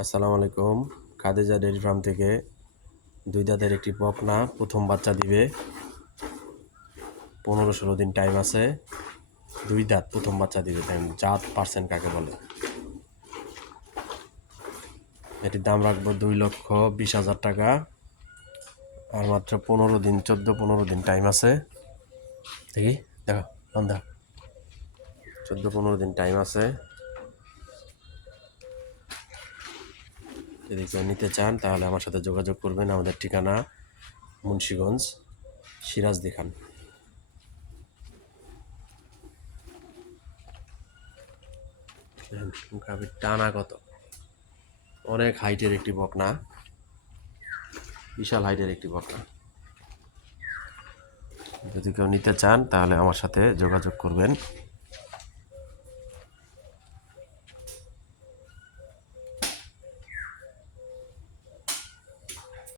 আসসালামু আলাইকুম। Khadija dairy farm থেকে 2 দাঁতের একটি বকনা প্রথম বাচ্চা দিবে। 15-16 দিন টাইম আছে। 2 দাঁত প্রথম বাচ্চা দিবে। জাত পার্সেন্ট কাকে বলে? এটির দাম রাখবো 2,20,000 টাকা। আর মাত্র 15 দিন 14-15 দিন টাইম আছে। দেখি দেখো বন্ধা 14-15 দিন টাইম আছে। যদি কেউ নিতে চান তাহলে আমার সাথে যোগাযোগ করবেন। আমাদের ঠিকানা মুন্সিগঞ্জ, সিরাজদি খান। গাভীর টানা কত, অনেক হাইটের একটি বকনা, বিশাল হাইটের একটি বকনা। যদি কেউ নিতে চান তাহলে আমার সাথে যোগাযোগ করবেন।